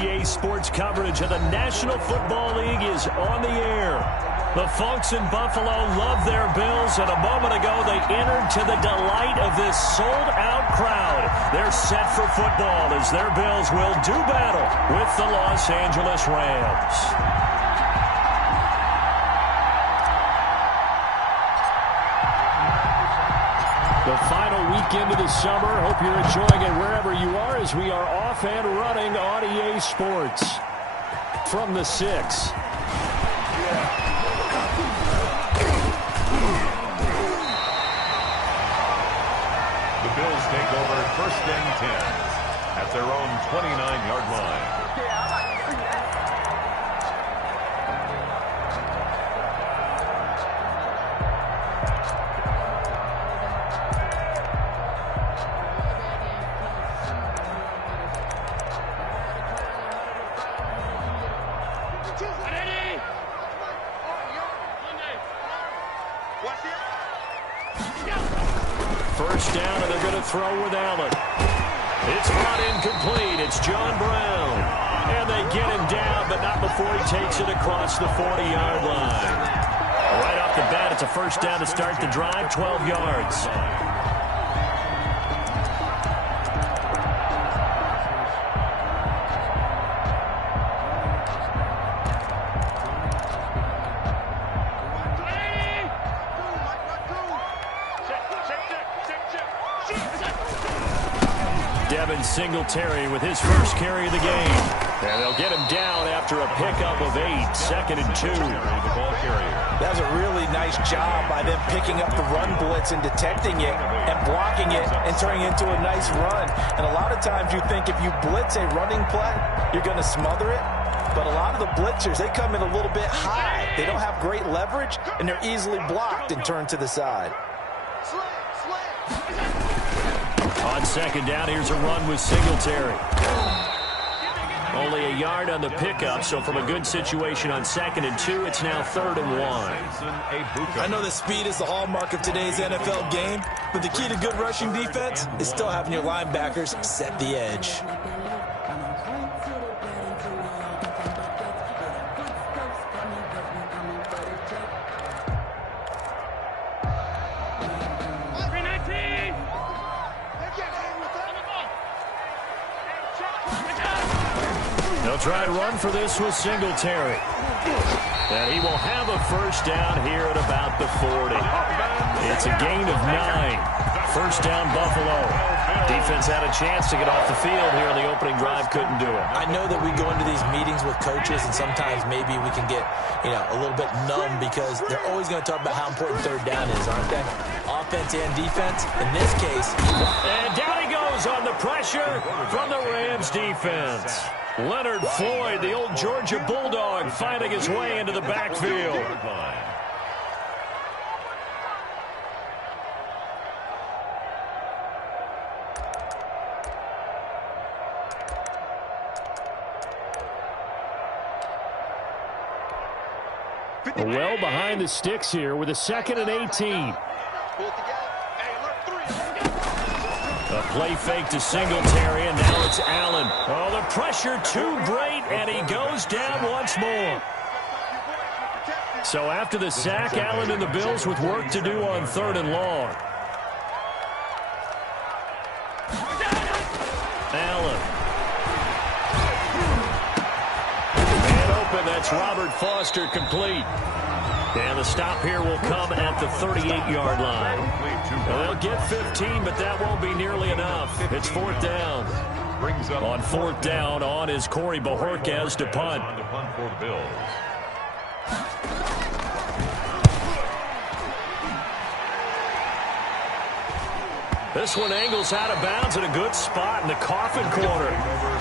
EA Sports coverage of the National Football League is on the air. The folks in Buffalo love their Bills, and a moment ago they entered to the delight of this sold-out crowd. They're set for football as their Bills will do battle with the Los Angeles Rams. The final weekend of the summer. Hope you're enjoying it wherever you are as we are off and running on EA Sports. From the 6. The Bills take over 1st and 10 at their own 29-yard line. First down, and they're going to throw with Allen. It's not incomplete. It's John Brown. And they get him down, but not before he takes it across the 40-yard line. Right off the bat, it's a first down to start the drive, 12 yards. Devin Singletary with his first carry of the game. And they'll get him down after a pickup of 8, 2nd and 2. That was a really nice job by them picking up the run blitz and detecting it and blocking it and turning it into a nice run. And a lot of times you think if you blitz a running play, you're going to smother it. But a lot of the blitzers, they come in a little bit high. They don't have great leverage, and they're easily blocked and turned to the side. On second down, here's a run with Singletary. Only a yard on the pickup, so from a good situation on 2nd and 2, it's now 3rd and 1. I know that speed is the hallmark of today's NFL game, but the key to good rushing defense is still having your linebackers set the edge. They'll try to run for this with Singletary. And he will have a first down here at about the 40. It's a gain of 9. First down, Buffalo. Defense had a chance to get off the field here on the opening drive, couldn't do it. I know that we go into these meetings with coaches, and sometimes maybe we can get, a little bit numb because they're always going to talk about how important 3rd down is, aren't they? Offense and defense. In this case. And down he goes on the pressure from the Rams defense. Leonard Floyd, the old Georgia Bulldog, finding his way into the backfield. Well behind the sticks here with a 2nd and 18. A play fake to Singletary, and now it's Allen. Oh, the pressure too great, and he goes down once more. So after the sack, Allen and the Bills with work to do on 3rd and long. Allen. And open, that's Robert Foster complete. And the stop here will come at the 38-yard line. Well, they'll get 15, but that won't be nearly enough. It's 4th down. On 4th down, on is Corey Bojorquez to punt. This one angles out of bounds at a good spot in the coffin corner.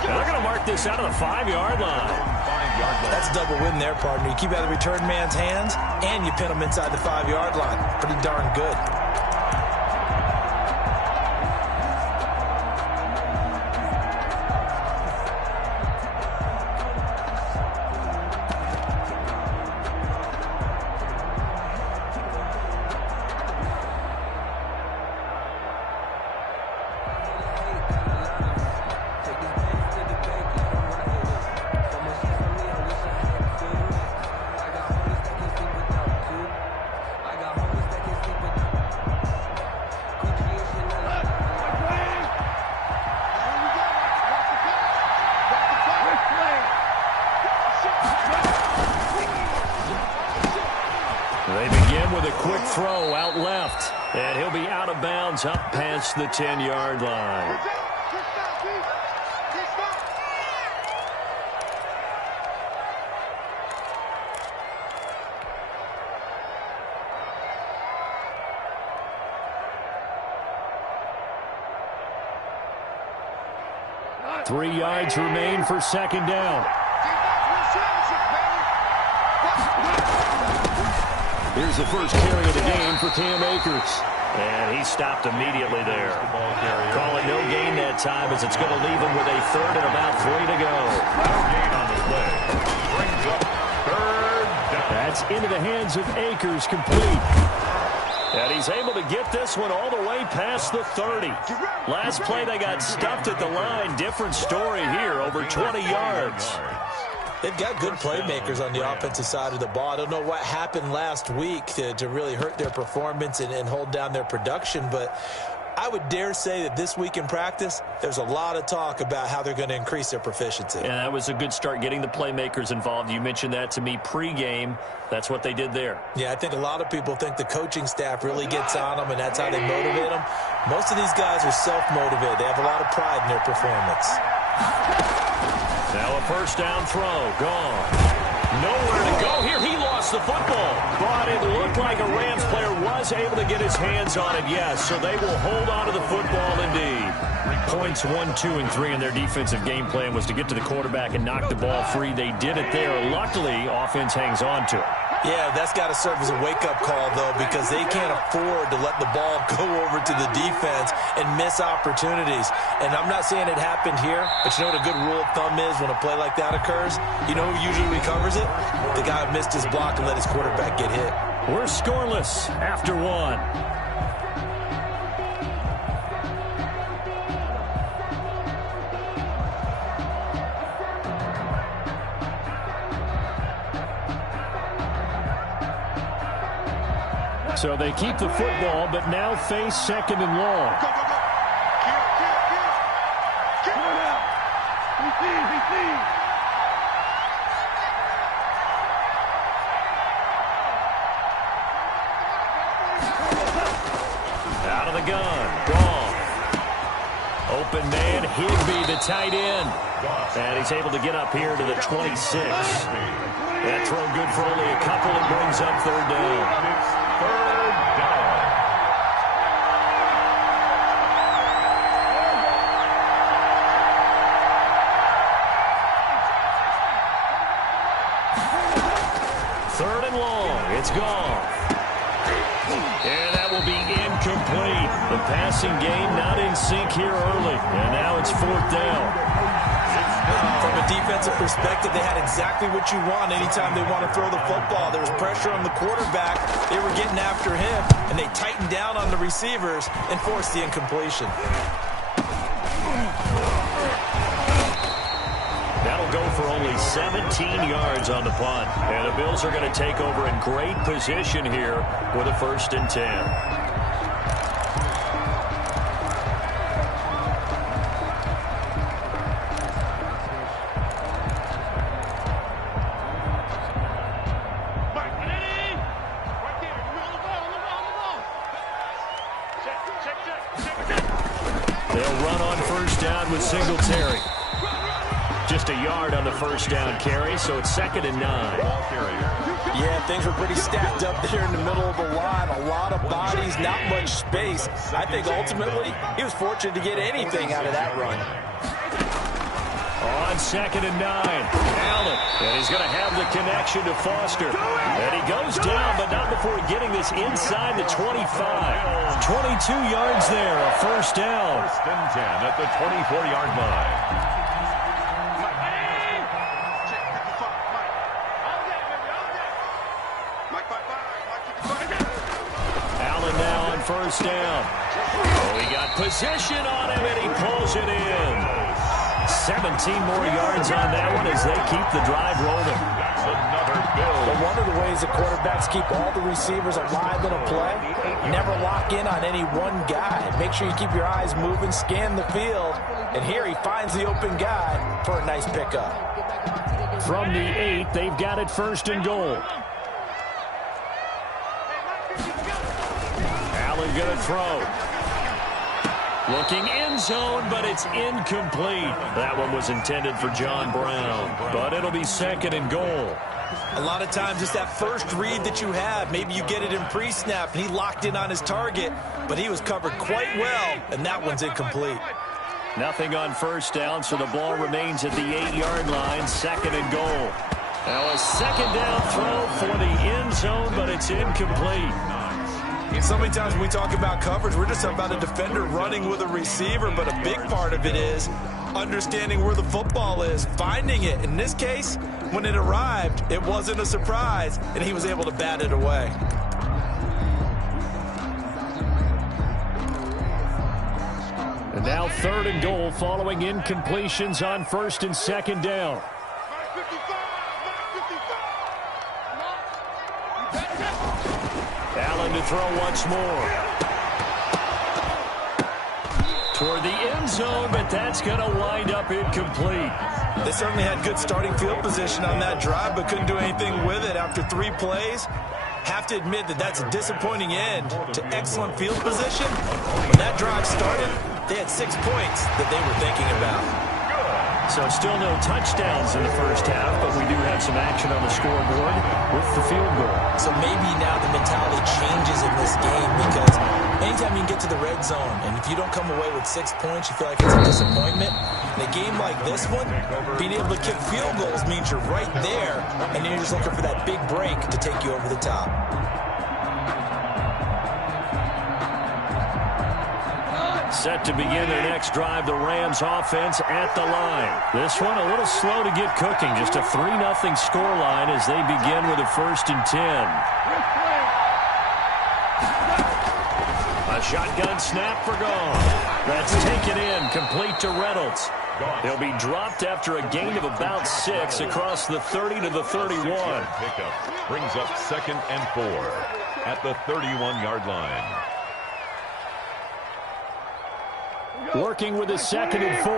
They're going to mark this out of the 5-yard line. That's a double win there, partner. You keep out of the return man's hands, and you pin him inside the 5-yard line. Pretty darn good. a quick throw out left. And he'll be out of bounds up past the 10-yard line. Three yards remain for second down. Here's the first carry of the game for Cam Akers. And he stopped immediately there. Call it no gain that time as it's going to leave him with a third and about 3 to go. No gain on the play. Brings up third down. That's into the hands of Akers, complete. And he's able to get this one all the way past the 30. Last play they got stuffed at the line. Different story here, over 20 yards. They've got good playmakers on the offensive side of the ball. I don't know what happened last week to really hurt their performance and hold down their production, but I would dare say that this week in practice, there's a lot of talk about how they're going to increase their proficiency. Yeah, that was a good start, getting the playmakers involved. You mentioned that to me pregame. That's what they did there. Yeah, I think a lot of people think the coaching staff really gets on them, and that's how they motivate them. Most of these guys are self-motivated. They have a lot of pride in their performance. Now a first down throw, gone. Nowhere to go here. He lost the football. But it looked like a Rams player was able to get his hands on it, yes. So they will hold on to the football indeed. Points 1, 2, and 3 in their defensive game plan was to get to the quarterback and knock the ball free. They did it there. Luckily, offense hangs on to it. Yeah, that's got to serve as a wake-up call, though, because they can't afford to let the ball go over to the defense and miss opportunities. And I'm not saying it happened here, but you know what a good rule of thumb is when a play like that occurs? You know who usually recovers it? The guy who missed his block and let his quarterback get hit. We're scoreless after one. So they keep the football, but now face second and long. Out of the gun, Goff. Open man, Higbee, the tight end. And he's able to get up here to the 26. That throw good for only a couple. It brings up third down. Third down. Third and long. It's gone. And that will be incomplete. The passing game not in sync here early. And now it's fourth down. From a defensive perspective, they had exactly what you want anytime they want to throw the football. There was pressure on the quarterback. They were getting after him, and they tightened down on the receivers and forced the incompletion. That'll go for only 17 yards on the punt. And the Bills are going to take over in great position here with a 1st and 10. With Singletary. Just a yard on the first down carry, so it's 2nd and 9. Yeah, things were pretty stacked up there in the middle of the line. A lot of bodies, not much space. I think ultimately he was fortunate to get anything out of that run. On 2nd and 9, Allen, and he's going to have the connection to Foster. And he goes down, but not before getting this inside the 25. 22 yards there, a first down. 1st and 10 at the 24-yard line. Allen now on first down. Oh, he got position on him, and he pulls it in. 17 more yards on that one as they keep the drive rolling. That's another build. But one of the ways the quarterbacks keep all the receivers alive in a play, never lock in on any one guy. Make sure you keep your eyes moving, scan the field, and here he finds the open guy for a nice pickup. From the 8, they've got it 1st and goal. Allen going to throw. Looking end zone, but it's incomplete. That one was intended for John Brown, but it'll be 2nd and goal. A lot of times it's that first read that you have. Maybe you get it in pre-snap, and he locked in on his target, but he was covered quite well, and that one's incomplete. Nothing on first down, so the ball remains at the 8-yard line, 2nd and goal. Now a 2nd down throw for the end zone, but it's incomplete. So many times when we talk about coverage, we're just about a defender running with a receiver, but a big part of it is understanding where the football is, finding it. In this case, when it arrived, it wasn't a surprise, and he was able to bat it away. And now 3rd and goal following incompletions on 1st and 2nd down. Allen to throw once more. Toward the end zone, but that's going to wind up incomplete. They certainly had good starting field position on that drive, but couldn't do anything with it after 3 plays. Have to admit that that's a disappointing end to excellent field position. When that drive started, they had 6 points that they were thinking about. So still no touchdowns in the first half, but we do have some action on the scoreboard with the field goal. So maybe now the mentality changes in this game, because anytime you can get to the red zone, and if you don't come away with 6 points, you feel like it's a disappointment. In a game like this one, being able to kick field goals means you're right there, and then you're just looking for that big break to take you over the top. Set to begin their next drive, the Rams offense at the line. This one a little slow to get cooking. Just a 3-0 score line as they begin with a 1st and 10. A shotgun snap for Goff. That's taken in, complete to Reynolds. He'll be dropped after a gain of about 6 across the 30 to the 31. Pickup brings up 2nd and 4 at the 31-yard line. Working with his 2nd and 4.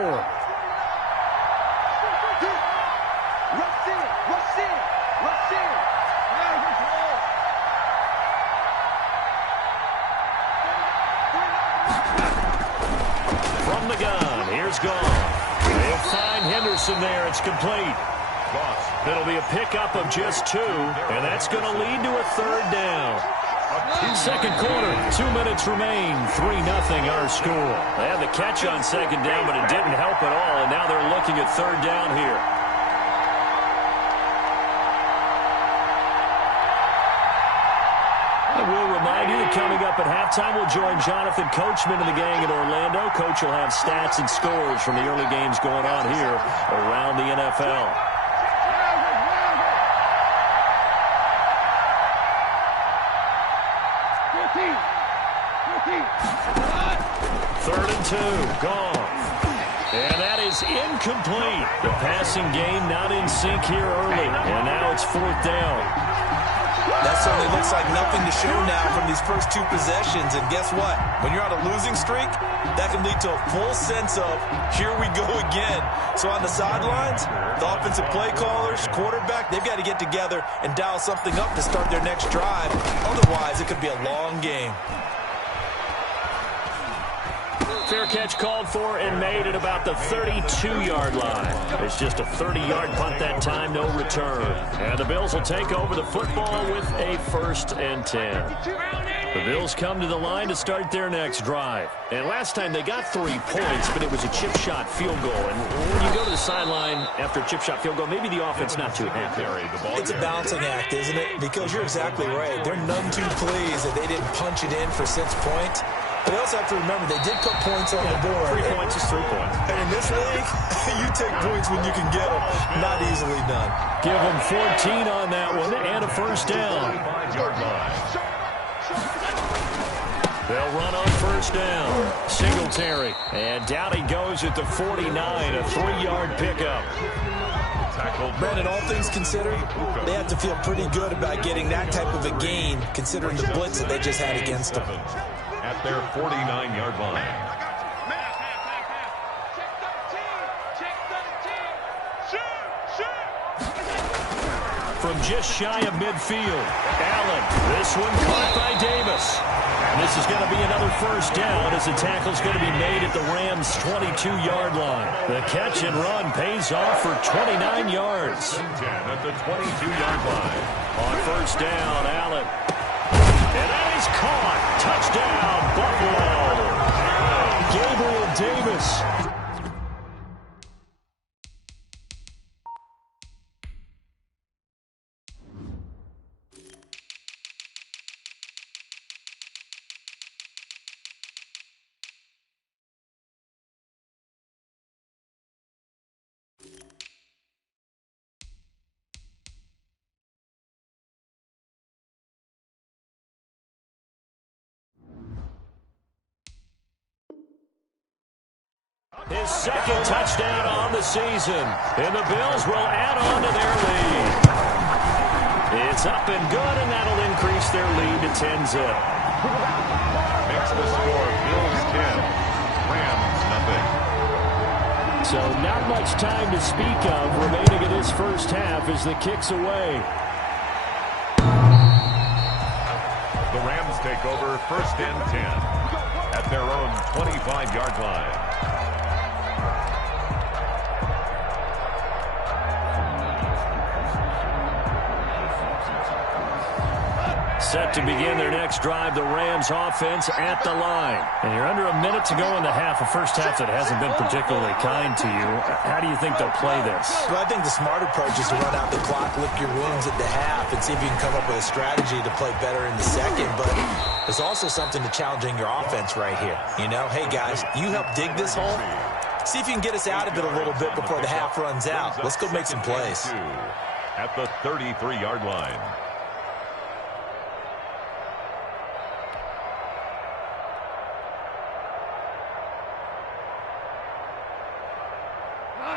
From the gun, here's Goff. They'll find Henderson there. It's complete. It'll be a pickup of just 2, and that's going to lead to a 3rd down. 2nd quarter, 2 minutes remain, 3-0 our score. They had the catch on 2nd down, but it didn't help at all, and now they're looking at 3rd down here. I will remind you that coming up at halftime, we'll join Jonathan Coachman and the gang in Orlando. Coach will have stats and scores from the early games going on here around the NFL. 3rd and 2, Goff. And that is incomplete. The passing game not in sync here early, and now it's 4th down. That certainly looks like nothing to show now from these first 2 possessions, and guess what? When you're on a losing streak, that can lead to a full sense of, here we go again. So on the sidelines, the offensive play callers, quarterback, they've got to get together and dial something up to start their next drive. Otherwise, it could be a long game. Fair catch called for and made at about the 32-yard line. It's just a 30-yard punt that time, no return. And the Bills will take over the football with a 1st and 10. The Bills come to the line to start their next drive. And last time they got 3 points, but it was a chip shot field goal. And when you go to the sideline after a chip shot field goal, maybe the offense not too happy. It's a balancing act, isn't it? Because you're exactly right. They're none too pleased that they didn't punch it in for 6 points. But they also have to remember they did put points on the board. 3 points is 3 points. And in this league, you take points when you can get them. Not easily done. Give them 14 on that one and a 1st down. They'll run on 1st down. Singletary. And down he goes at the 49, a 3-yard pickup. Brandon, all things considered, they have to feel pretty good about getting that type of a gain, considering the blitz that they just had against them. At their 49-yard line. from just shy of midfield. Allen, this one caught by Davis. And this is going to be another first down as the tackle's going to be made at the Rams' 22-yard line. The catch and run pays off for 29 yards. 10 at the 22-yard line. On first down, Allen. And that is caught. Touchdown, Buffalo. Gabriel Davis. His second touchdown on the season. And the Bills will add on to their lead. It's up and good, and that'll increase their lead to 10-zip. Makes the score Bills 10, Rams nothing. So not much time to speak of remaining in this first half as the kick's away. The Rams take over first and 10 at their own 25-yard line. Set to begin their next drive, the Rams offense at the line. And you're under a minute to go in the half, a first half that hasn't been particularly kind to you. How do you think they'll play this? Well, I think the smart approach is to run out the clock, lick your wounds at the half, and see if you can come up with a strategy to play better in the second. But there's also something to challenging your offense right here. You know, hey, guys, you help dig this hole. See if you can get us out of it a little bit before the half runs out. Let's go make some plays. At the 33-yard line.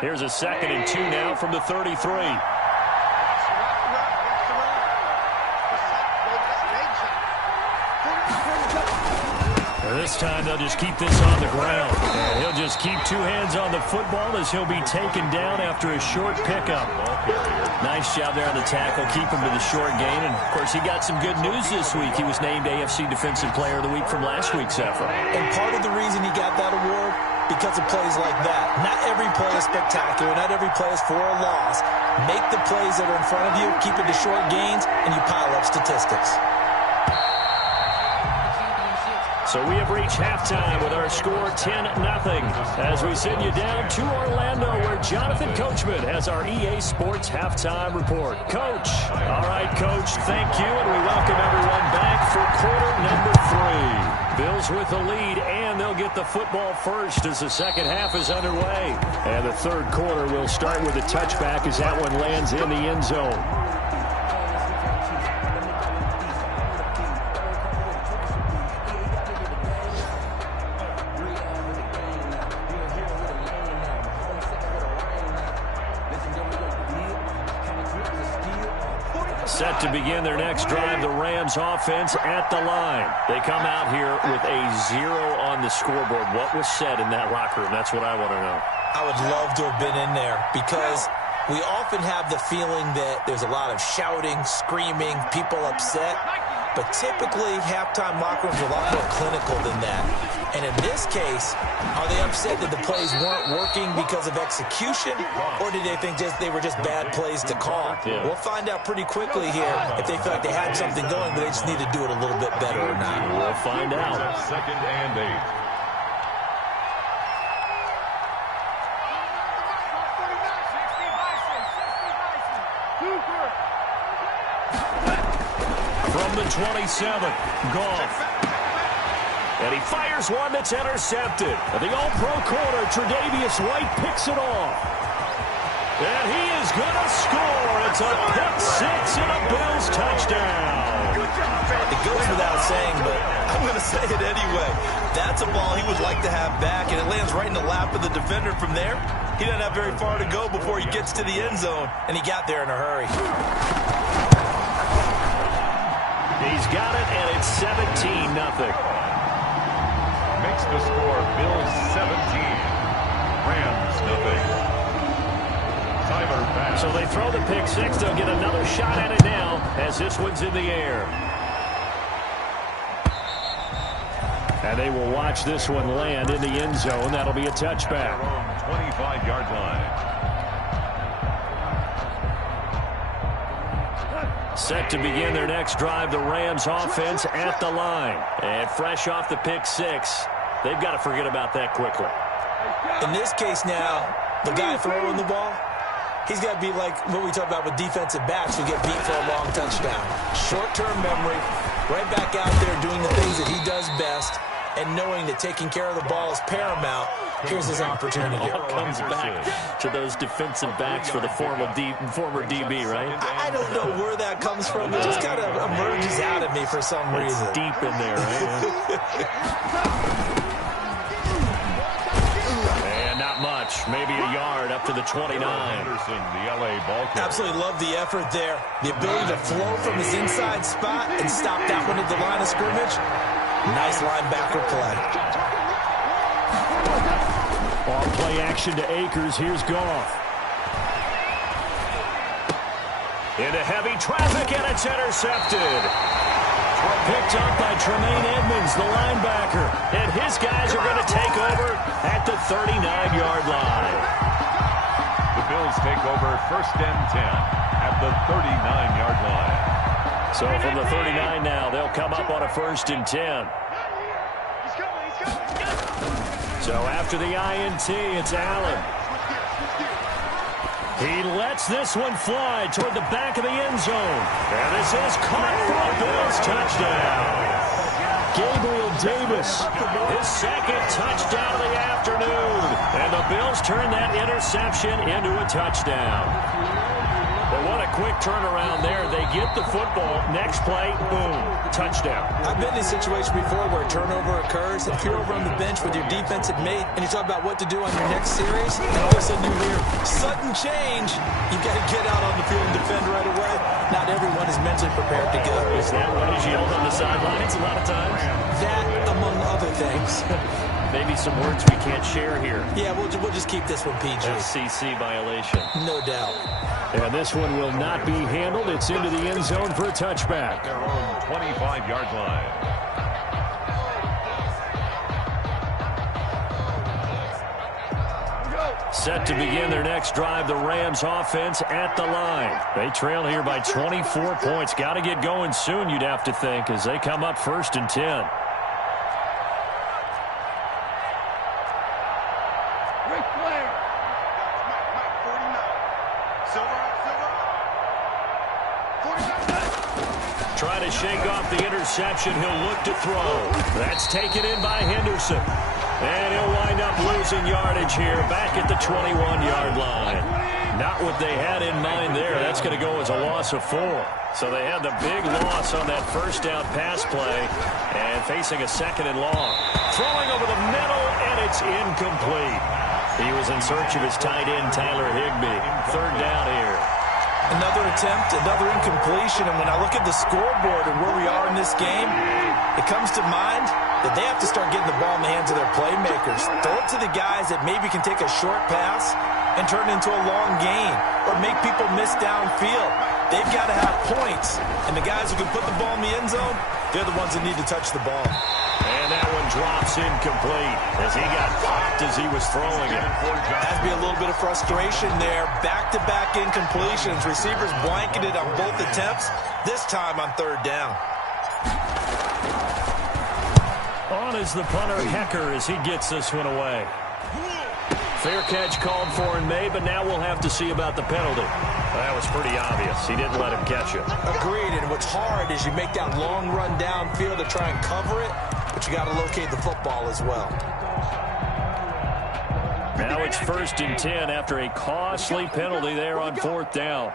Here's a 2nd and 2 now from the 33. This time they'll just keep this on the ground. And he'll just keep two hands on the football as he'll be taken down after a short pickup. Nice job there on the tackle. Keep him to the short gain. And, of course, he got some good news this week. He was named AFC Defensive Player of the Week from last week's effort. And part of the reason he got that award, because of plays like that. Not every play is spectacular. Not every play is for a loss. Make the plays that are in front of you, keep it to short gains, and you pile up statistics. So we have reached halftime with our score 10-0 as we send you down to Orlando where Jonathan Coachman has our EA Sports halftime report. Coach. All right, Coach, thank you, and we welcome everyone back for quarter number 3. Bills with the lead, and they'll get the football first as the second half is underway. And the third quarter will start with a touchback as that one lands in the end zone. Set to begin their next drive, the Rams offense at the line. They come out here with a 0 on the scoreboard. What was said in that locker room? That's what I want to know. I would love to have been in there because we often have the feeling that there's a lot of shouting, screaming, people upset. But typically, halftime locker rooms are a lot more clinical than that. And in this case, are they upset that the plays weren't working because of execution? Or did they think they were just bad plays to call? Yeah. We'll find out pretty quickly here if they feel like they had something going, but they just need to do it a little bit better or not. We'll find out. 2nd and 8. From the 27, Goff. And he fires one that's intercepted. And the all-pro corner, Tre'Davious White, picks it off. And he is going to score. It's a pick six and a Bills touchdown. It goes without saying, but I'm going to say it anyway. That's a ball he would like to have back, and it lands right in the lap of the defender from there. He doesn't have very far to go before he gets to the end zone, and he got there in a hurry. He's got it, and it's 17-0. Makes the score Bills 17, Rams nothing. Tyler Bass. So they throw the pick six. They'll get another shot at it now as this one's in the air. And they will watch this one land in the end zone. That'll be a touchback. 25-yard line. Set to begin their next drive, the Rams offense at the line. And fresh off the pick six, they've got to forget about that quickly. In this case now, the guy throwing the ball, he's got to be like what we talk about with defensive backs who get beat for a long touchdown. Short-term memory, right back out there doing the things that he does best, and knowing that taking care of the ball is paramount. Here's his opportunity. It all comes back to those defensive backs for the former DB, right? I don't know where that comes from. It just kind of emerges out of me for some reason. It's deep in there, right? And not much. Maybe a yard up to the 29. Anderson, the LA ball carrier. Absolutely love the effort there. The ability to flow from his inside spot and stop that one at the line of scrimmage. Nice linebacker play. On play action to Akers. Here's Goff. Into heavy traffic, and it's intercepted. Picked up by Tremaine Edmonds, the linebacker. And his guys are going to take over at the 39-yard line. The Bills take over first and 10 at the 39-yard line. So from the 39 now, they'll come up on a first and 10. So after the INT, it's Allen. He lets this one fly toward the back of the end zone. And this is caught for a Bills touchdown. Gabriel Davis, his second touchdown of the afternoon. And the Bills turn that interception into a touchdown. But what a quick turnaround there. They get the football. Next play, boom, touchdown. I've been in a situation before where a turnover occurs. If you're over on the bench with your defensive mate and you talk about what to do on your next series, and all of a sudden you hear sudden change, you've got to get out on the field and defend right away. Not everyone is mentally prepared to go. Is that what is yelled on the sidelines a lot of times? That, among other things. Maybe some words we can't share here. Yeah, we'll just keep this one PG. FCC violation. No doubt. And this one will not be handled. It's into the end zone for a touchback. Their own 25-yard line. Set to begin their next drive, the Rams offense at the line. They trail here by 24 points. Got to get going soon, you'd have to think, as they come up first and 10. Try to shake off the interception. He'll look to throw. That's taken in by Henderson. And he'll wind up losing yardage here back at the 21-yard line. Not what they had in mind there. That's going to go as a loss of 4. So they had the big loss on that first down pass play and facing a second and long. Throwing over the middle, and it's incomplete. He was in search of his tight end, Tyler Higbee. Third down here. Another attempt, another incompletion, and when I look at the scoreboard and where we are in this game, it comes to mind that they have to start getting the ball in the hands of their playmakers. Throw it to the guys that maybe can take a short pass and turn it into a long gain or make people miss downfield. They've got to have points, and the guys who can put the ball in the end zone, they're the ones that need to touch the ball. And that one drops incomplete as he got popped as he was throwing it. Has to be a little bit of frustration there. Back-to-back incompletions. Receivers blanketed on both attempts, this time on third down. On is the punter, Hecker, as he gets this one away. Fair catch called for and made, but now we'll have to see about the penalty. That was pretty obvious. He didn't let him catch it. Agreed, and what's hard is you make that long run downfield to try and cover it, but you got to locate the football as well. Now it's first and 10 after a costly penalty there on fourth down.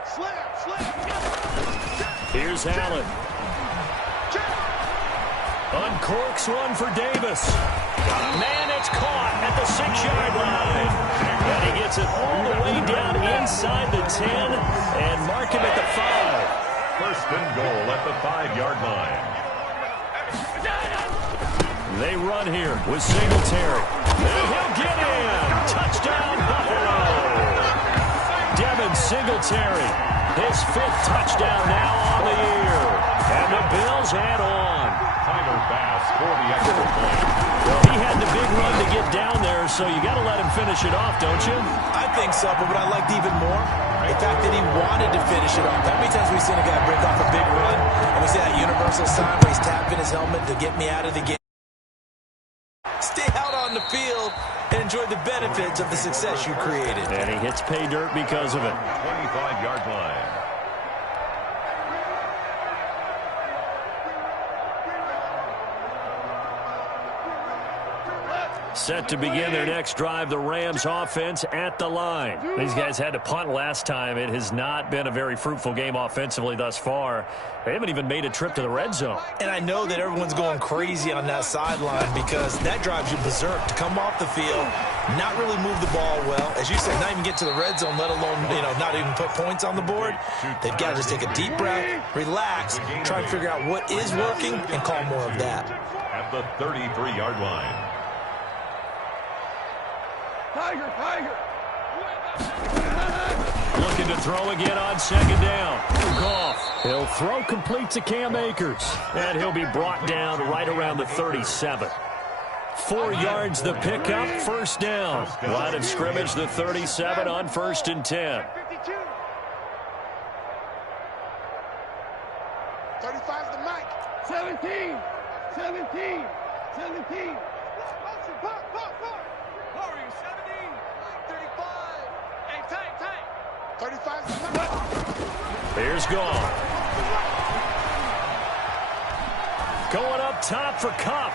Here's Allen. Uncorks one for Davis. Man, it's caught at the 6-yard line. And he gets it all the way down inside the 10 and mark him at the 5. First and goal at the 5-yard line. They run here with Singletary. And he'll get in. Touchdown, Buffalo. Devin Singletary, his 5th touchdown now on the year. And the Bills add on. Tyler Bass for the extra point. Well, he had the big run to get down there, so you got to let him finish it off, don't you? I think so, but what I liked even more, the fact that he wanted to finish it off. How many times we've seen a guy break off a big run, and we see that universal sign where he's tapping his helmet to get me out of the game. Stay out on the field and enjoy the benefits of the success you created. And he hits pay dirt because of it. 25-yard line. Set to begin their next drive, the Rams offense at the line. These guys had to punt last time. It has not been a very fruitful game offensively thus far. They haven't even made a trip to the red zone. And I know that everyone's going crazy on that sideline because that drives you berserk to come off the field, not really move the ball well. As you said, not even get to the red zone, let alone, not even put points on the board. They've got to just take a deep breath, relax, try and figure out what is working and call more of that. At the 33-yard line. Tiger. Looking to throw again on 2nd down. Goff. He'll throw complete to Cam Akers. And he'll be brought down right around the 37. 4 yards the pickup, 1st down. Line of scrimmage, the 37 on 1st and 10. 35's the mic. 17. How are you, 17? 35. Hey, tight. 35's the mic. Here's Goff. Going up top for Kupp.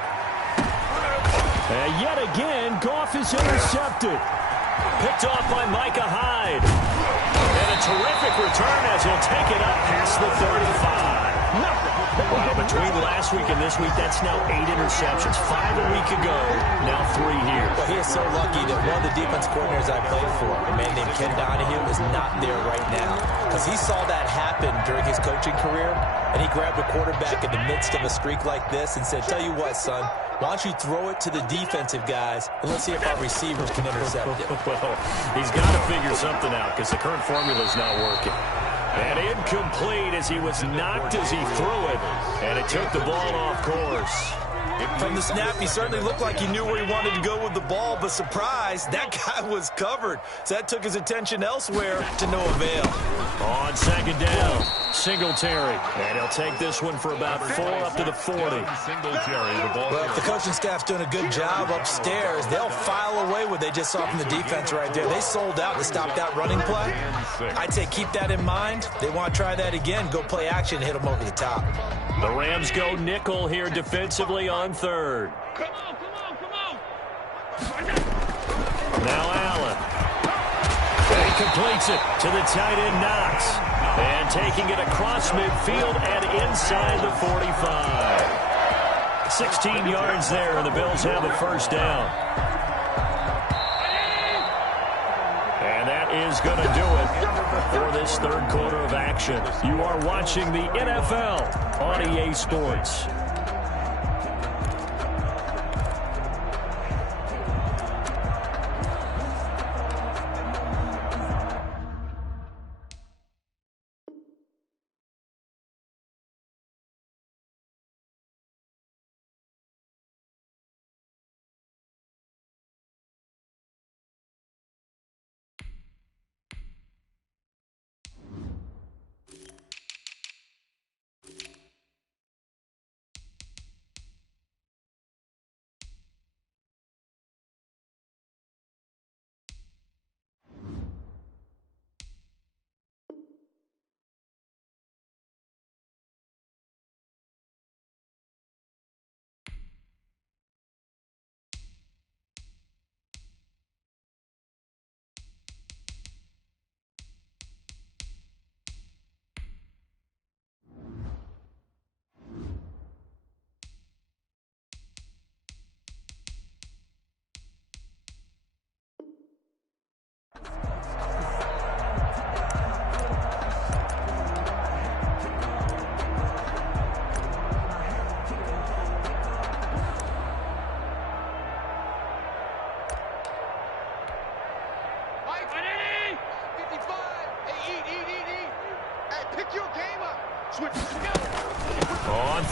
And yet again, Goff is intercepted. Picked off by Micah Hyde. And a terrific return as he'll take it up past the 35. Well, between last week and this week, that's now 8 interceptions. 5 a week ago, now 3 here. Well, he is so lucky that one of the defense coordinators I played for, a man named Ken Donahue, is not there right now. Because he saw that happen during his coaching career, and he grabbed a quarterback in the midst of a streak like this and said, tell you what, son, why don't you throw it to the defensive guys, and let's see if our receivers can intercept it. Well, he's got to figure something out because the current formula is not working. And incomplete as he was knocked as he threw it. And it took the ball off course. From the snap, he certainly looked like he knew where he wanted to go with the ball, but surprise, that guy was covered. So that took his attention elsewhere to no avail. On 2nd down, Singletary. And he'll take this one for about 4 up to the 40. Singletary, the ball. But the coaching staff's doing a good job upstairs. They'll file away what they just saw from the defense right there. They sold out to stop that running play. I'd say keep that in mind. They want to try that again. Go play action, hit them over the top. The Rams go nickel here defensively on 3rd. Come on. Now Allen. And he completes it to the tight end Knox. And taking it across midfield and inside the 45. 16 yards there, and the Bills have a 1st down. And that is going to do it for this 3rd quarter of action. You are watching the NFL on EA Sports.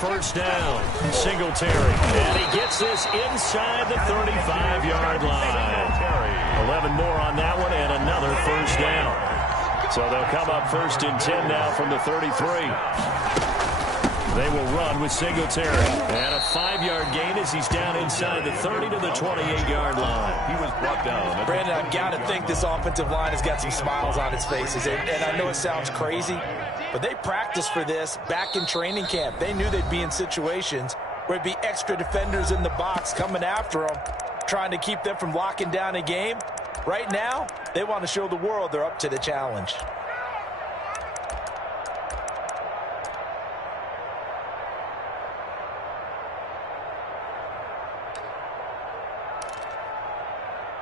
first down. Singletary. And he gets this inside the 35-yard line. 11 more on that one and another first down. So they'll come up 1st and 10 now from the 33. They will run with Singletary. And a 5-yard gain as he's down inside the 30 to the 28-yard line. He was brought down. Brandon, I've got to think this offensive line has got some smiles on its faces. And I know it sounds crazy, but they practiced for this back in training camp. They knew they'd be in situations where it'd be extra defenders in the box coming after them, trying to keep them from locking down a game. Right now, they want to show the world they're up to the challenge.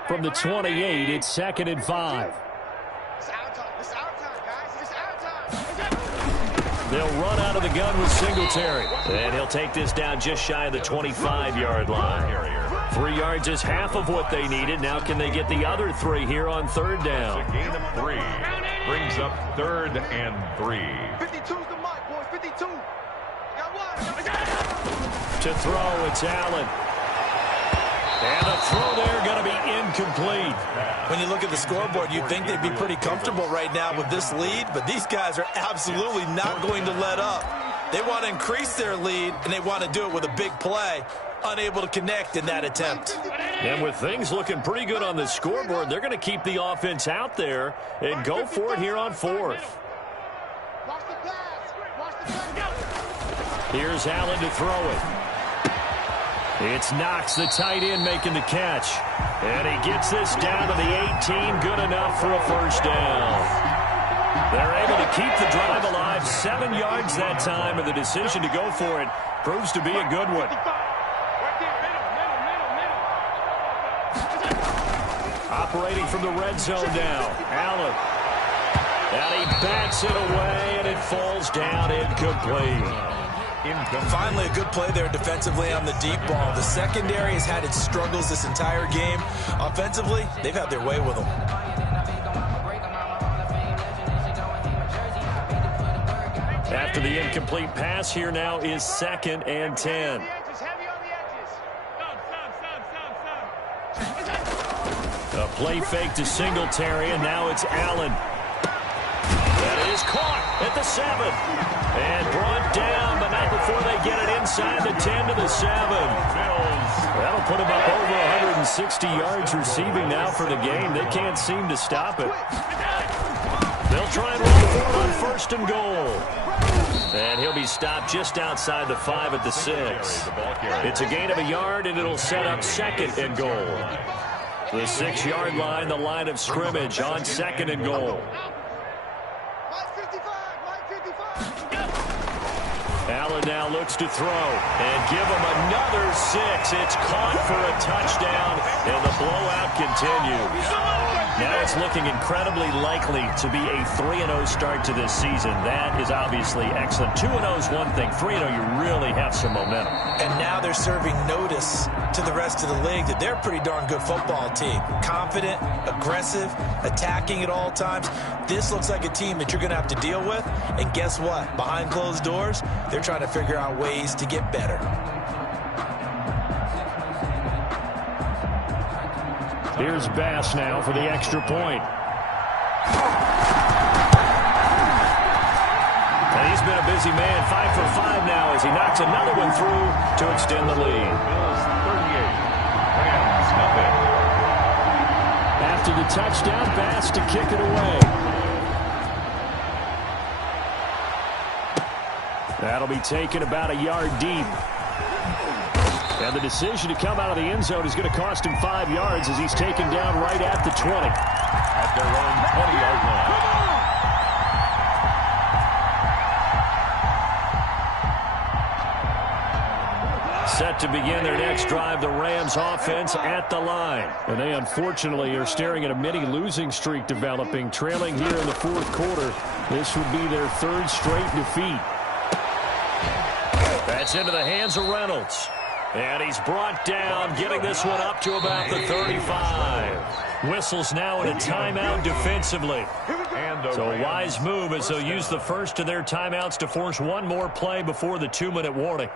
From the 28, it's 2nd and 5. It's our time. It's our time, guys. It's our time. They'll run out of the gun with Singletary. And he'll take this down just shy of the 25-yard line. 3 yards is half of what they needed. Now can they get the other 3 here on 3rd down? It's a gain of 3. Brings up 3rd and 3. 52's the mark, boys. 52. Got one. To throw, it's Allen. And the throw there going to be incomplete. When you look at the scoreboard, you'd think they'd be pretty comfortable right now with this lead, but these guys are absolutely not going to let up. They want to increase their lead, and they want to do it with a big play. Unable to connect in that attempt. And with things looking pretty good on the scoreboard, they're going to keep the offense out there and go for it here on 4th. Watch the pass. Watch the pass. Here's Allen to throw it. It's Knox, the tight end, making the catch. And he gets this down to the 18. Good enough for a first down. They're able to keep the drive alive. 7 yards that time, and the decision to go for it proves to be a good one. Operating from the red zone now. Allen. And he bats it away, and it falls down incomplete. Finally, a good play there defensively on the deep ball. The secondary has had its struggles this entire game. Offensively, they've had their way with them. After the incomplete pass, here now is 2nd and 10. A play fake to Singletary, and now it's Allen. That is caught at the 7. And brought down, but not before they get it inside the 10 to the 7. That'll put them up over 160 yards receiving now for the game. They can't seem to stop it. They'll try and run for it on 1st and goal. And he'll be stopped just outside the 5 at the 6. It's a gain of a yard, and it'll set up 2nd and goal. The 6-yard line, the line of scrimmage on 2nd and goal. Allen now looks to throw and give him another 6. It's caught for a touchdown, and the blowout continues. Now it's looking incredibly likely to be a 3-0 start to this season. That is obviously excellent. 2-0 is one thing. 3-0, you really have some momentum. And now they're serving notice to the rest of the league that they're a pretty darn good football team. Confident, aggressive, attacking at all times. This looks like a team that you're going to have to deal with. And guess what? Behind closed doors, they're trying to figure out ways to get better. Here's Bass now for the extra point. And he's been a busy man, 5 for 5 now as he knocks another one through to extend the lead. Bills 38, Rams nothing. After the touchdown, Bass to kick it away. That'll be taken about a yard deep. And the decision to come out of the end zone is going to cost him 5 yards as he's taken down right at the 20. At their own 20-yard line. Set to begin their next drive, the Rams offense at the line. And they unfortunately are staring at a mini losing streak developing, trailing here in the 4th quarter. This would be their 3rd straight defeat. That's into the hands of Reynolds. And he's brought down, getting this one up to about the 35. Whistles now in a timeout defensively. So a wise move as they'll use the first of their timeouts to force one more play before the 2-minute warning.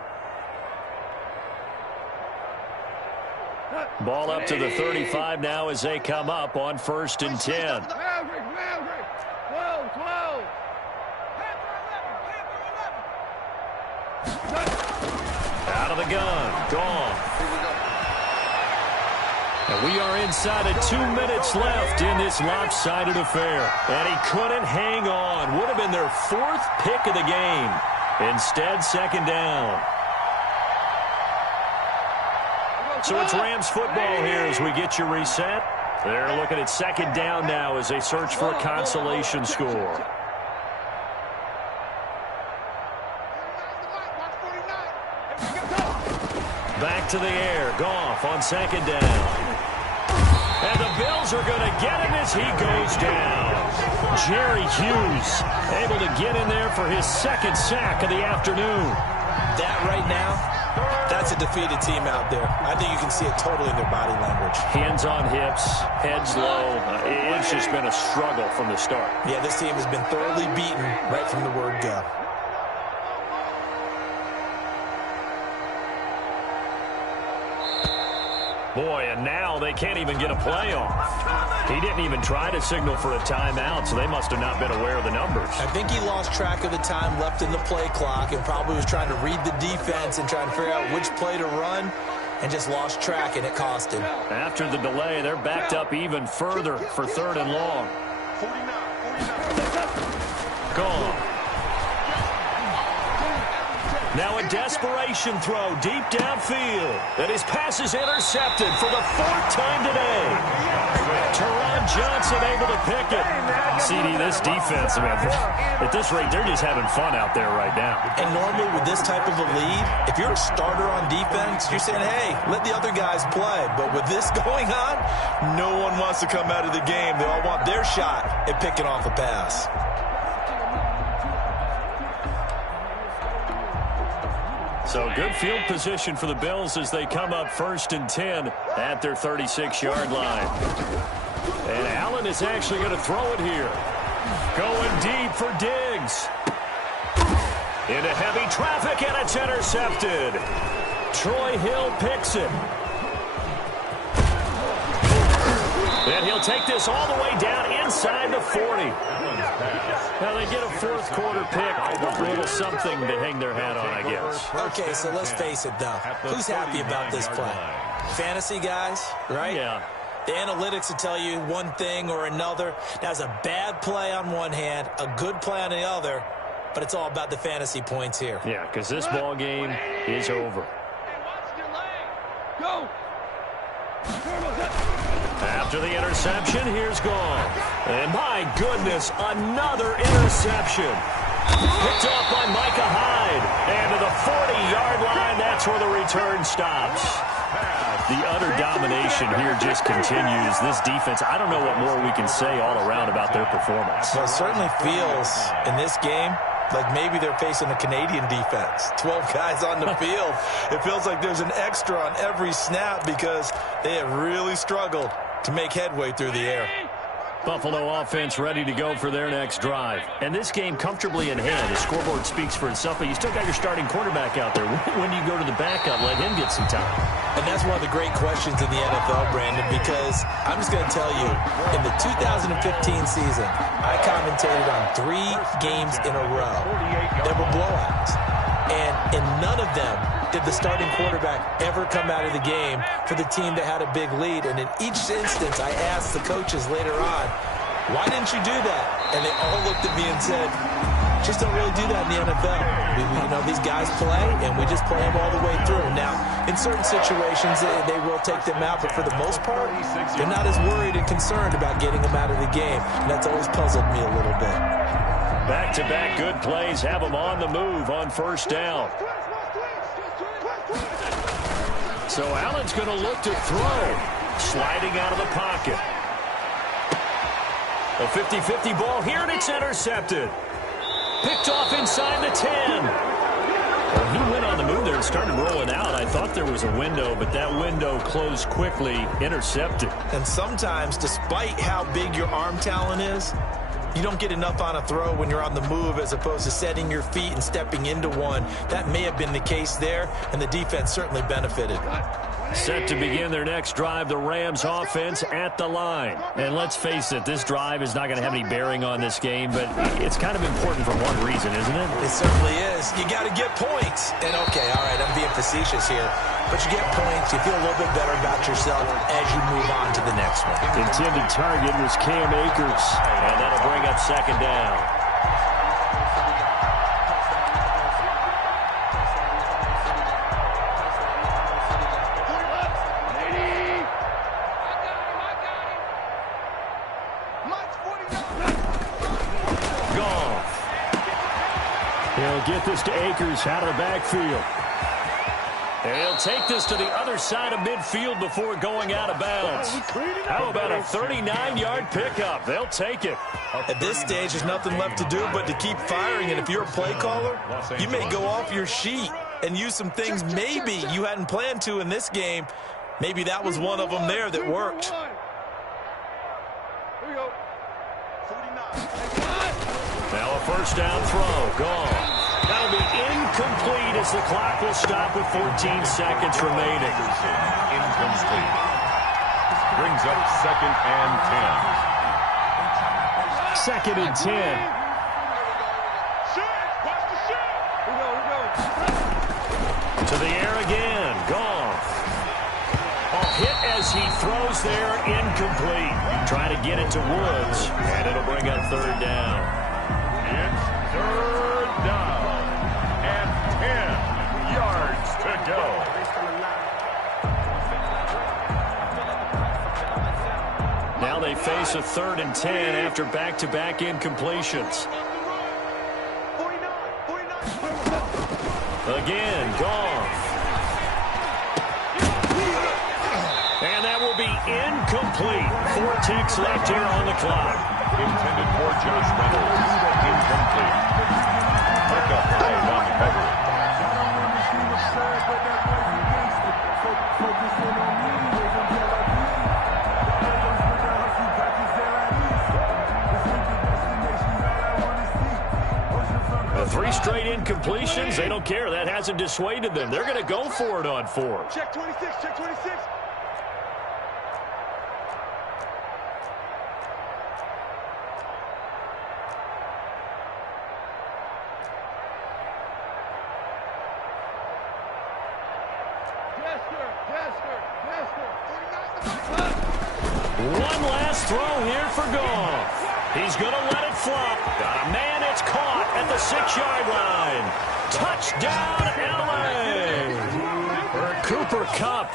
Ball up to the 35 now as they come up on 1st and 10. Out of the gun. Gone. And we are inside of 2 minutes left in this lopsided affair. And he couldn't hang on. Would have been their 4th pick of the game. Instead, 2nd down. So it's Rams football here as we get you reset. They're looking at 2nd down now as they search for a consolation score. Back to the air. Goff on 2nd down. And the Bills are going to get him as he goes down. Jerry Hughes able to get in there for his 2nd sack of the afternoon. That right now, that's a defeated team out there. I think you can see it totally in their body language. Hands on hips, heads low. It's just been a struggle from the start. Yeah, this team has been thoroughly beaten right from the word go. Boy, and now they can't even get a play off. He didn't even try to signal for a timeout, so they must have not been aware of the numbers. I think he lost track of the time left in the play clock and probably was trying to read the defense and trying to figure out which play to run and just lost track, and it cost him. After the delay, they're backed up even further for 3rd and long. Gone. Now a desperation throw deep downfield. And his pass is intercepted for the 4th time today. Teron Johnson able to pick it. CD, this defense, man, at this rate, they're just having fun out there right now. And normally with this type of a lead, if you're a starter on defense, you're saying, hey, let the other guys play. But with this going on, no one wants to come out of the game. They all want their shot at picking off a pass. So good field position for the Bills as they come up 1st and 10 at their 36-yard line. And Allen is actually going to throw it here. Going deep for Diggs. Into heavy traffic, and it's intercepted. Troy Hill picks it. And he'll take this all the way down inside the 40. Now they get a 4th quarter pick, a little something to hang their hat on, I guess. Okay, so let's face it, though. Who's happy about this play? Fantasy guys, right? Yeah. The analytics will tell you one thing or another. That's a bad play on one hand, a good play on the other, but it's all about the fantasy points here. Yeah, because this ball game is over. Go! After the interception, here's Goff. And my goodness, another interception. Picked off by Micah Hyde. And to the 40-yard line, that's where the return stops. The utter domination here just continues. This defense, I don't know what more we can say all around about their performance. Well, it certainly feels in this game like maybe they're facing a Canadian defense. 12 guys on the field. It feels like there's an extra on every snap because they have really struggled to make headway through the air. Buffalo offense ready to go for their next drive. And this game comfortably in hand. The scoreboard speaks for itself, but you still got your starting quarterback out there. When do you go to the backup, let him get some time? And that's one of the great questions in the NFL, Brandon, because I'm just going to tell you, in the 2015 season, I commentated on 3 games in a row. There were blowouts. And in none of them did the starting quarterback ever come out of the game for the team that had a big lead. And in each instance, I asked the coaches later on, why didn't you do that? And they all looked at me and said, just don't really do that in the NFL. You know, these guys play, and we just play them all the way through. Now, in certain situations, they will take them out, but for the most part, they're not as worried and concerned about getting them out of the game. And that's always puzzled me a little bit. Back-to-back good plays have them on the move on 1st down. So Allen's going to look to throw. Sliding out of the pocket. A 50-50 ball here, and it's intercepted. Picked off inside the 10. Well, he went on the move there. started rolling out. I thought there was a window, but that window closed quickly, intercepted. And sometimes, despite how big your arm talent is, you don't get enough on a throw when you're on the move as opposed to setting your feet and stepping into one. That may have been the case there, and the defense certainly benefited. Set to begin their next drive, the Rams offense at the line. And let's face it, this drive is not going to have any bearing on this game, but it's kind of important for one reason, isn't it? It certainly is. You got to get points. And okay, all right, I'm being facetious here, but you get points, you feel a little bit better about yourself as you move on to the next one. Intended target was Cam Akers, and that'll bring up second down. He'll get this to Akers out of the backfield. And he'll take this to the other side of midfield before going out of bounds. How about a 39-yard pickup? They'll take it. At this stage, there's nothing left to do but to keep firing. And if you're a play caller, you may go off your sheet and use some things maybe you hadn't planned to in this game. Maybe that was one of them there that worked. Now a first down throw. Gone. That'll be incomplete as the clock will stop with 14 seconds remaining. Incomplete. Brings up second and 10. Second and 10. To the air again. Gone. A hit as he throws there. Incomplete. Trying to get it to Woods. And it'll bring up third down. It's third down. 10 yards to go. Now they face a 3rd and 10 after back-to-back incompletions. Again, Goff. And that will be incomplete. 4 ticks left here on the clock. Intended for Josh Reynolds. Incomplete. Pickup line on the coverage. Three straight incompletions. They don't care. That hasn't dissuaded them. They're going to go for it on 4. Check 26, check 26. One last throw here for Goff. He's going to let it flop. Got a man, it's caught at the 6-yard line. Touchdown, L.A. For Cooper Kupp,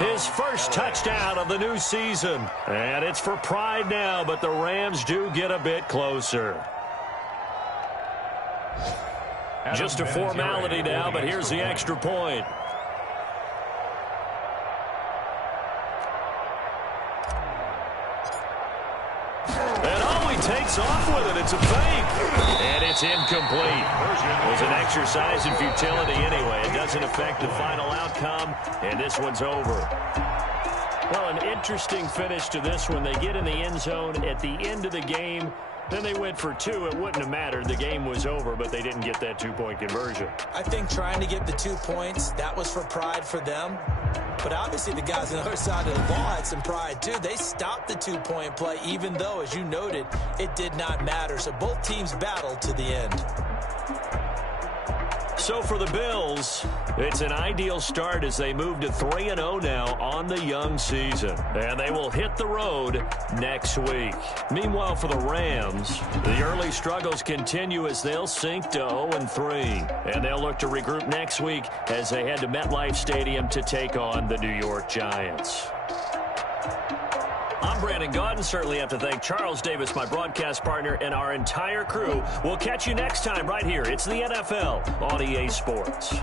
his first touchdown of the new season. And it's for pride now, but the Rams do get a bit closer. Just a formality now, but here's the extra point. Takes off with it. It's a fake. And it's incomplete. It was an exercise in futility anyway. It doesn't affect the final outcome, and this one's over. Well, an interesting finish to this one. They get in the end zone at the end of the game. Then they went for 2. It wouldn't have mattered. The game was over, but they didn't get that 2-point conversion. I think trying to get the 2 points, that was for pride for them. But obviously the guys on the other side of the ball had some pride too. They stopped the 2-point play, even though, as you noted, it did not matter. So both teams battled to the end. So for the Bills, it's an ideal start as they move to 3-0 now on the young season. And they will hit the road next week. Meanwhile, for the Rams, the early struggles continue as they'll sink to 0-3. And they'll look to regroup next week as they head to MetLife Stadium to take on the New York Giants. I'm Brandon Gaudin. Certainly have to thank Charles Davis, my broadcast partner, and our entire crew. We'll catch you next time right here. It's the NFL on EA Sports.